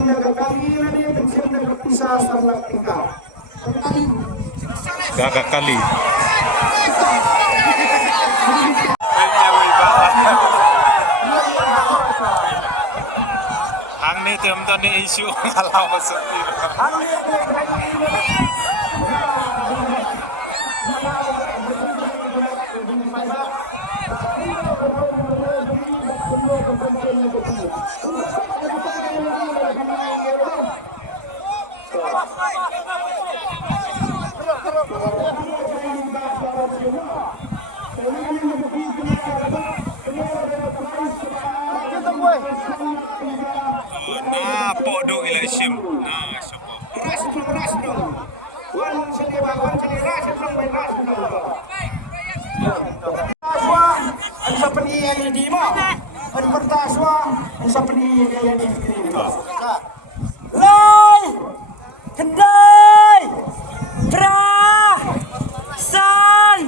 Gagak kali. Hang ni tiêm to ni isu kalau masuk tiru. Nah, podok election. Nah, siapa? Ras dong. Wan selera ras dong. Aswa, ang sa paniyan di mo. Ang pertaswa, ang sa paniyan di mo. Lai, kendai, pra, san,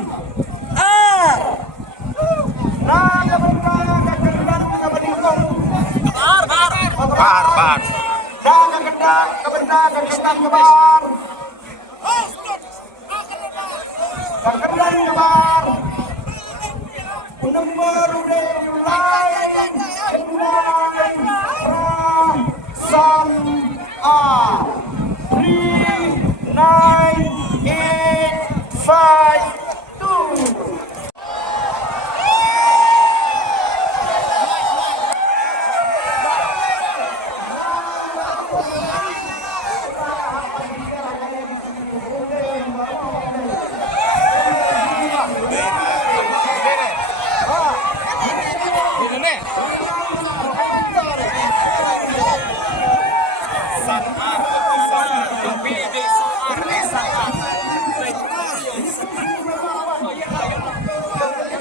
Bar.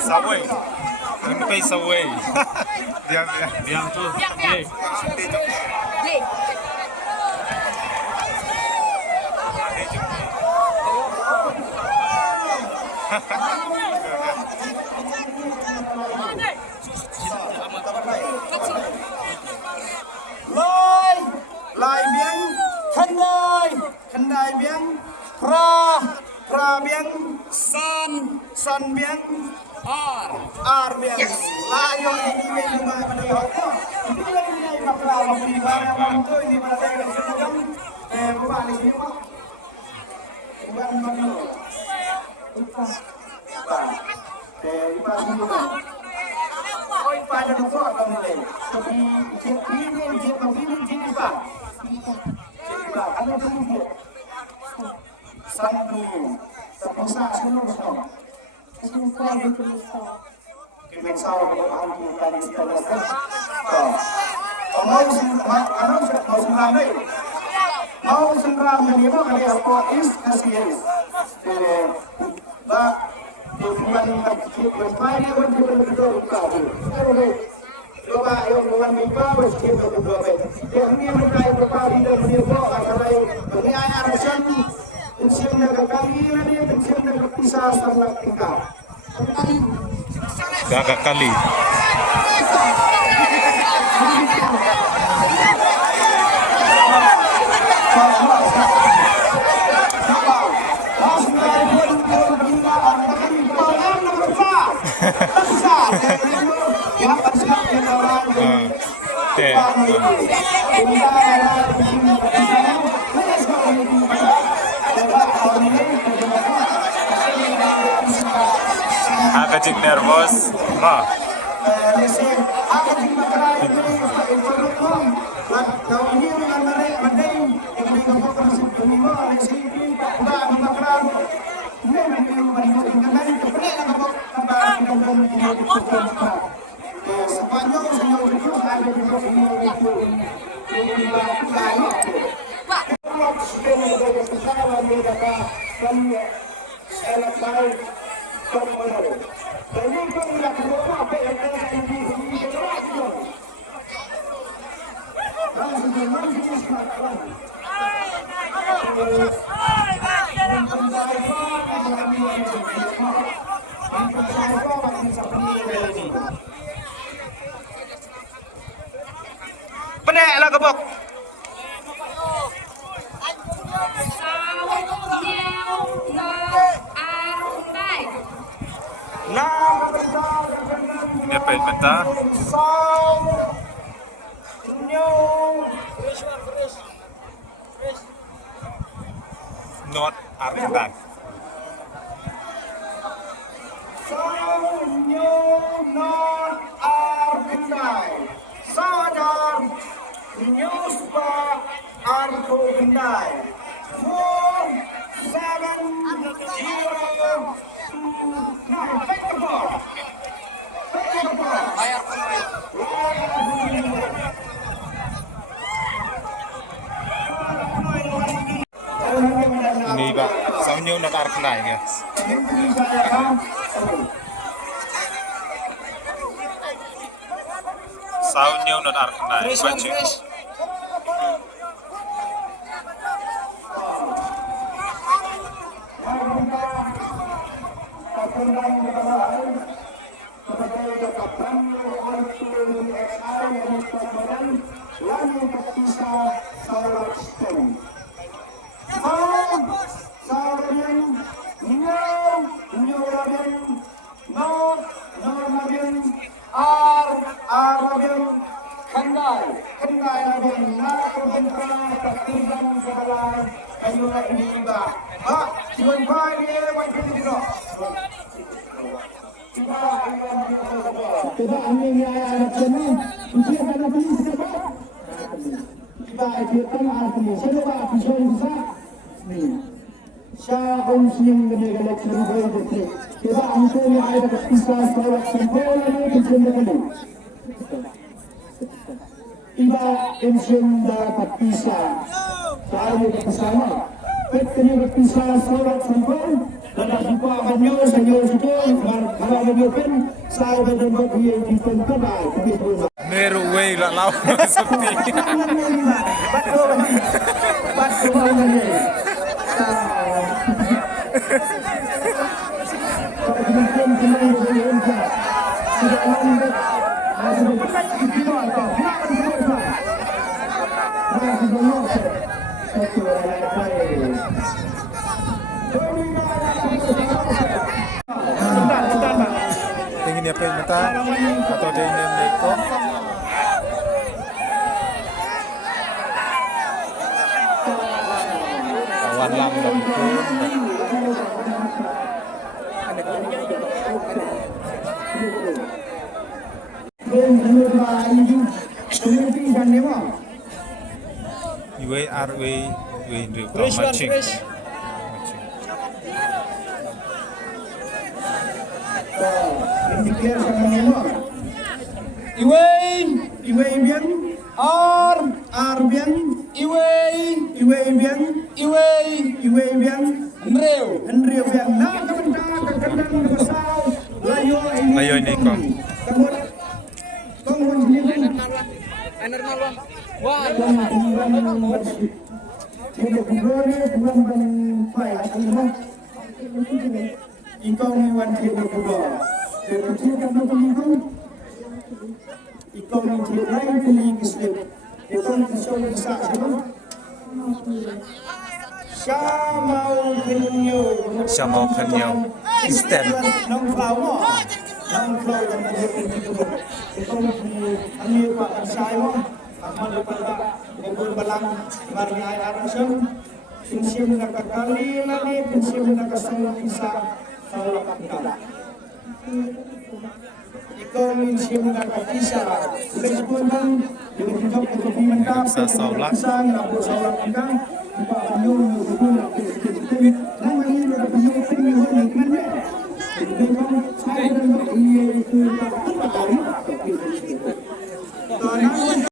Saway. Ini pay saway. Diam tu. Lai biang, kendai biang, pra biang, san biang, ar biang. Layo ini biang mana pada waktu. Itu juga ini makna waktu di mana waktu ini mana saya akan sedang bukan di sini pak. Bukan mana. Oi pada dua orang ini. Tapi ini pak. Ano ito yung video? Saan ito yung sa sino gusto? Kimensawa ko ang kanis ka na sa mau sumrame ni mo kali ako is kasi ba bukan bermain untuk coba yang bukan mipa mesti berdua yang ini mereka berpari dan menirko karena ini arasan pensiun negara kami ini pensiun negara pisah sama tingkah Gagak kali. Agak nervous, ma. Penek lah kebok. kita. Not Argentina. Ini Pak, soalnya not Argentina ya. Soundnya not Argentina. Iba pensiun dapat pisah, tahu bersama. Petnya berpisah sholat sampai dan jumpa banyo sanyo itu kalau berbikin saya berdoa dia di tempat begitu. Meru way lah lau seperti. Ingin apa yang minta atau dia ingin ikut? Kawan lam dong Iwe arwe we indri macing. Iwe bien ar bien iwe bien Enreu bien na kadang besar Layo ini kong. Ikaw ni wan tiada kubur. Ikaw ni tiada lain pilih Islam. Ikaw ni tiada besar siapa? Syamau Penyo. Instant. Nong flower. Nong flower dan kubur. Ikaw ni ambil pak saya mo. Amal pada kubur balang marnyai arasem. Pensiun nakakali lagi pensiun nakasama bisa salah kata. Ikaw pensiun nakakisa. Sesuatu dengan hidup untuk mentap. Sang nak salah kata. Namanya adalah pensiun